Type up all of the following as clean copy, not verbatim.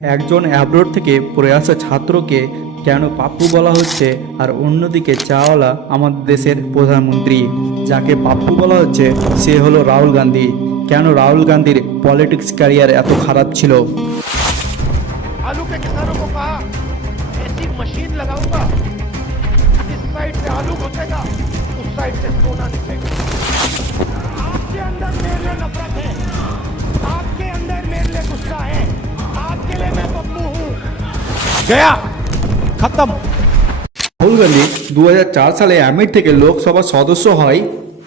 একজন অ্যাব্রোড থেকে পড়ে আসা ছাত্রকে কেন পাপ্পু বলা হচ্ছে, আর অন্যদিকে চাওয়ালা আমাদের দেশের প্রধানমন্ত্রী যাকে পাপ্পু বলা হচ্ছে সে হলো রাহুল গান্ধী। কেন রাহুল গান্ধীর পলিটিক্স ক্যারিয়ার এত খারাপ ছিল? आलू के किसानों को कहा ऐसी मशीन लगाऊंगा, इस साइड से आलू घुसेगा, उस साइड से सोना निकलेगा। आपके अंदर मेरे लिए नफरत है, आपके अंदर मेरे लिए गुस्सा है, आपके लिए मैं पप्पू हूं। गया खत्म। রাহুল গান্ধী 2004 সালে আমির থেকে লোকসভা সদস্য হয়।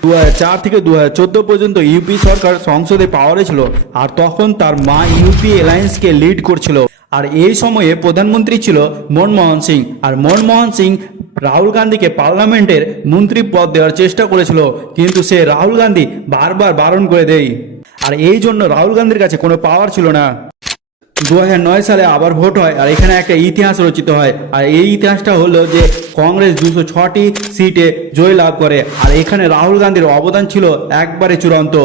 2004 থেকে 2014 পর্যন্ত ইউপি সরকার সংসদে পাওয়ারে ছিল, আর তখন তার মা ইউপি অ্যালায়েন্সকে লিড করছিল। আর এই সময়ে প্রধানমন্ত্রী ছিল মনমোহন সিং, আর মনমোহন সিং রাহুল গান্ধীকে পার্লামেন্টের মন্ত্রী পদ দেওয়ার চেষ্টা করেছিল, কিন্তু সে রাহুল গান্ধী বারবার বারণ করে দেয়। আর এই জন্য রাহুল গান্ধীর কাছে কোনো পাওয়ার ছিল না। 2009 সালে আবার ভোট হয়, আর এখানে একটা ইতিহাস রচিত হয়, আর এই ইতিহাসটা হলো যে কংগ্রেস 206টি সিটে জয় লাভ করে, আর এখানে রাহুল গান্ধীর অবদান ছিল একবারে চূড়ান্ত।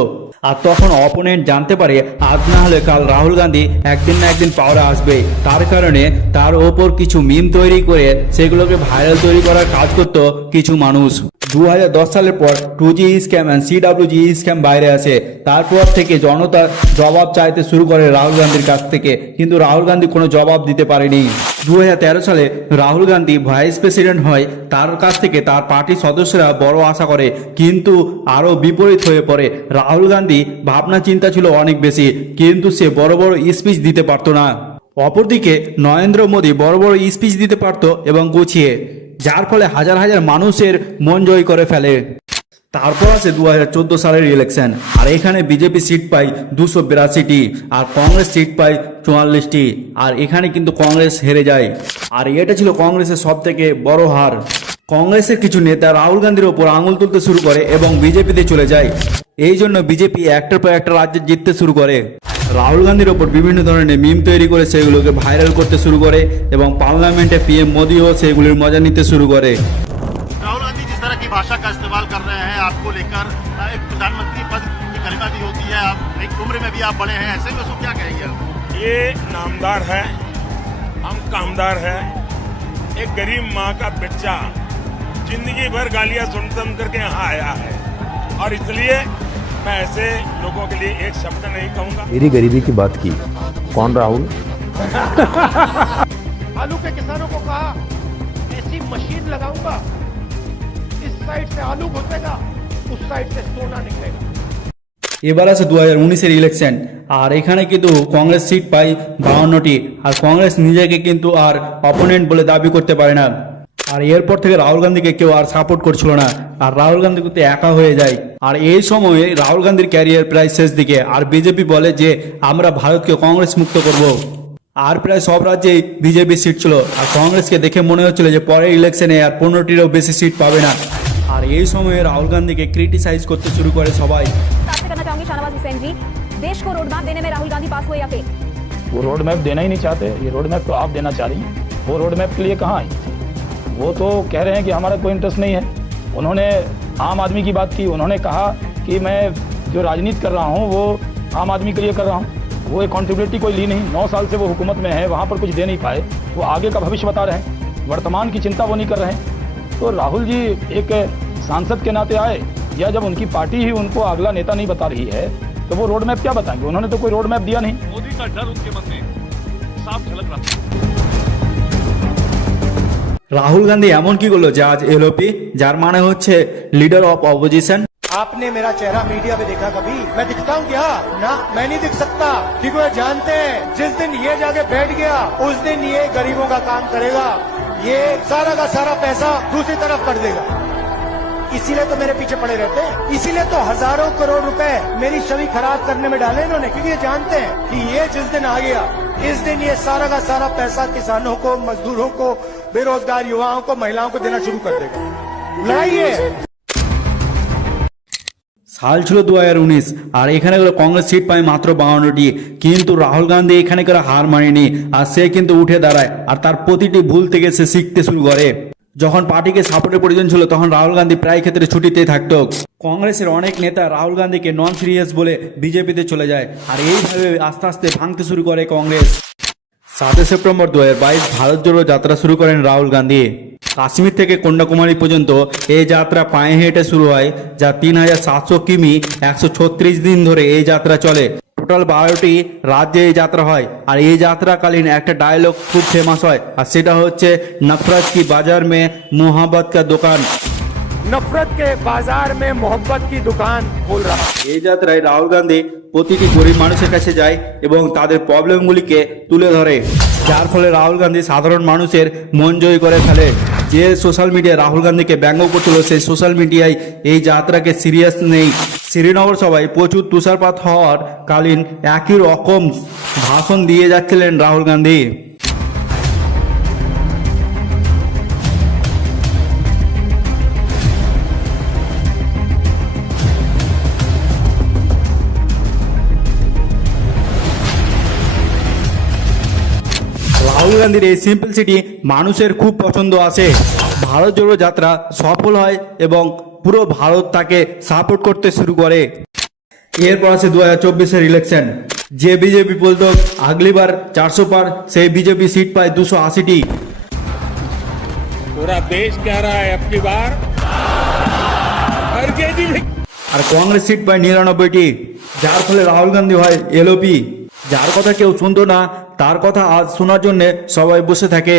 আর তখন অপোনেন্ট জানতে পারে আজ না হলে কাল রাহুল গান্ধী একদিন না একদিন পাওয়ারে আসবে, তার কারণে তার ওপর কিছু মিম তৈরি করে সেগুলোকে ভাইরাল তৈরি করার কাজ করতো কিছু মানুষ। 2010 সালের পর 2G scam and CWG scam বাইরে আসে। তারপর থেকে জনতা জবাব চাইতে শুরু করে রাহুল গান্ধীর কাছ থেকে, কিন্তু রাহুল গান্ধী কোনো জবাব দিতে পারেনি। 2013 সালে রাহুল গান্ধী ভাইস প্রেসিডেন্ট হয়, তার কাছ থেকে তার পার্টির সদস্যরা বড় আশা করে, কিন্তু আরও বিপরীত হয়ে পড়ে। রাহুল গান্ধী ভাবনা চিন্তা ছিল অনেক বেশি, কিন্তু সে বড় বড় স্পিচ দিতে পারতো না। অপরদিকে নরেন্দ্র মোদী বড় বড় স্পিচ দিতে পারত এবং গুছিয়ে, যার ফলে হাজার হাজার মানুষের মন জয় করে ফেলে। তারপর আছে 2014 সালের ইলেকশন, আর এখানে বিজেপি সিট পায় 282টি, আর কংগ্রেস সিট পায় 44টি, আর এখানে কিন্তু কংগ্রেস হেরে যায়। আর এটা ছিল কংগ্রেসের সব থেকে বড় হার। কংগ্রেসের কিছু নেতা রাহুল গান্ধীর ওপর আঙুল তুলতে শুরু করে এবং বিজেপিতে চলে যায়। এই জন্য বিজেপি একটার পর একটা রাজ্যে জিততে শুরু করে। রাহুল গান্ধীর ওপর বিভিন্ন ধরনের মিম তৈরি করে সেগুলোকে ভাইরাল করতে শুরু করে, এবং পার্লামেন্টে PM মোদিও সেগুলির মজা নিতে শুরু করে। राहुल गांधी जिस तरह की भाषा का इस्तेमाल कर रहे हैं आपको लेकर, एक प्रधानमंत्री पद की गरिमा भी होती है, आप एक उम्र में भी आप बड़े हैं, ऐसे में उसको क्या कहेंगे आप? ये नामदार है, हम कामदार है। एक गरीब माँ का बच्चा जिंदगी भर गालियां सुन करके यहाँ आया है, और इसलिए मैं ऐसे लोगों के लिए एक शब्द नहीं कहूँगा। मेरी गरीबी की बात की कौन? राहुल। आलू के किसानों को कहा ऐसी मशीन लगाऊंगा, इस साइड से आलू घुसेगा, उस साइड से सोना निकलेगा। এবার আছে 2019-এর ইলেকশন, আর এখানে কিন্তু কংগ্রেস সিট পায় 52টি, আর কংগ্রেস নিজেকে কিন্তু আর অপোনেন্ট বলে দাবি করতে পারে না। আর এরপর থেকে রাহুল গান্ধীকে কেউ আর সাপোর্ট করছিল না, আর রাহুল গান্ধী কিন্তু একা হয়ে যায়। আর এই সময়ে রাহুল গান্ধীর ক্যারিয়ার প্রায় শেষ দিকে, আর বিজেপি বলে যে আমরা ভারতকে কংগ্রেস মুক্ত করব। আর প্রায় সব রাজ্যেই বিজেপি সিট ছিল, আর কংগ্রেসকে দেখে মনে হচ্ছিল যে পরের ইলেকশনে আর 15টিরও বেশি সিট পাবে না। আর এই সময়ে রাহুল গান্ধীকে ক্রিটিসাইজ করতে শুরু করে সবাই। आपसे करना चाहूंगी शाहनवाज हुसैन जी, देश को रोड मैप देने में राहुल गांधी पास हुए या फेल? वो रोड मैप देना ही नहीं चाहते, ये रोड मैप तो आप देना चाह रही हैं। वो रोड मैप के लिए कहाँ आई? वो तो कह रहे हैं कि हमारा कोई इंटरेस्ट नहीं है। उन्होंने आम आदमी की बात की, उन्होंने कहा कि मैं जो राजनीति कर रहा हूँ वो आम आदमी के लिए कर रहा हूँ। वो अकाउंटेबिलिटी कोई ली नहीं। 9 साल से वो हुकूमत में है, वहाँ पर कुछ दे नहीं पाए। वो आगे का भविष्य बता रहे हैं, वर्तमान की चिंता वो नहीं कर रहे हैं। तो राहुल जी एक सांसद के नाते आए, या जब उनकी पार्टी ही उनको अगला नेता नहीं बता रही है, तो वो रोड मैप क्या बताएंगे? उन्होंने तो कोई रोड मैप दिया नहीं। मोदी का डर उनके मन में साफ झलक रहा है। রাহুল গান্ধী এমন কি করলো যে আজ LOP, যার মানে হচ্ছে লিডার অফ অপোজিশন। आपने मेरा चेहरा मीडिया में देखा कभी? मैं दिखता हूँ क्या? ना, मैं नहीं दिख सकता, क्योंकि वो जानते हैं जिस दिन ये जाके बैठ गया उस दिन ये गरीबों का काम करेगा, ये सारा का सारा पैसा दूसरी तरफ कर देगा। इसीलिए तो मेरे पीछे पड़े रहते हैं, इसीलिए तो हजारों करोड़ रुपए मेरी छवि खराब करने में डाले इन्होंने, क्योंकि ये जानते हैं कि ये जिस दिन आ गया इस दिन ये सारा का सारा पैसा किसानों को, मजदूरों को, बेरोजगार युवाओं को, महिलाओं को देना शुरू कर देगा। लाइए। সাল ছিল 2019, আর এখানে করে কংগ্রেস সিট পায় মাত্র 52টি, কিন্তু রাহুল গান্ধী এখানে করে হার মানেনি, আর সে কিন্তু উঠে দাঁড়ায়, আর তার প্রতিটি ভুল থেকে সে শিখতে শুরু করে। যখন পার্টিকে সাপোর্টের প্রয়োজন ছিল তখন রাহুল গান্ধী প্রায় ক্ষেত্রে ছুটিতেই থাকতো। কংগ্রেসের অনেক নেতা রাহুল গান্ধীকে নন সিরিয়াস বলে বিজেপিতে চলে যায়, আর এইভাবে আস্তে আস্তে ভাঙতে শুরু করে কংগ্রেস। 7 সেপ্টেম্বর 2022 ভারত জোড়ো যাত্রা শুরু করেন রাহুল গান্ধী। কাশ্মীর থেকে কন্যাকুমারী পর্যন্ত এই যাত্রা পায়ে হেঁটে শুরু হয়, যা 3700 কিমি 136 দিন ধরে এই যাত্রা চলে। টোটাল 12টি রাজ্যে এই যাত্রা হয়। আর এই যাত্রাকালীন একটা ডায়লগ খুব ফেমাস হয়, আর সেটা হচ্ছে নফরত কি বাজার মে মোহাম্মত কা দোকান। नफरत के बाजार में मोहब्बत की दुकान खोल रहा। এই যাত্রায় রাহুল গান্ধী প্রতিটি গরিব মানুষের কাছে যায় এবং তাদের প্রবলেমগুলিকে তুলে ধরে, যার ফলে রাহুল গান্ধী সাধারণ মানুষের মন জয় করে ফেলে। যে সোশ্যাল মিডিয়ায় রাহুল গান্ধীকে ব্যঙ্গ করছিল, সেই সোশ্যাল মিডিয়ায় এই যাত্রাকে সিরিয়াস নেই। শ্রীনগর সভায় প্রচুর তুষারপাত হওয়ার কালীন একই রকম ভাষণ দিয়ে যাচ্ছিলেন রাহুল গান্ধী। রাহুল গান্ধীর এই সিম্পলসিটি মানুষের খুব পছন্দ আসে। ভারত জোড়ো যাত্রা সফল হয় এবং পুরো ভারত তাকে সাপোর্ট করতে শুরু করে। এরপর আছে 2024-এর ইলেকশন। যে বিজেপি বলতো আগলিবার 400 পার, সেই বিজেপি সিট পায় 280টি। पूरा देश कह रहा है अब की बार हर केजी में আর কংগ্রেস সিট পায় 99টি, যার ফলে রাহুল গান্ধী হয় এলওপি। যার কথা কেউ শুনতো না, তার কথা আজ শোনার জন্য সবাই বসে থাকে।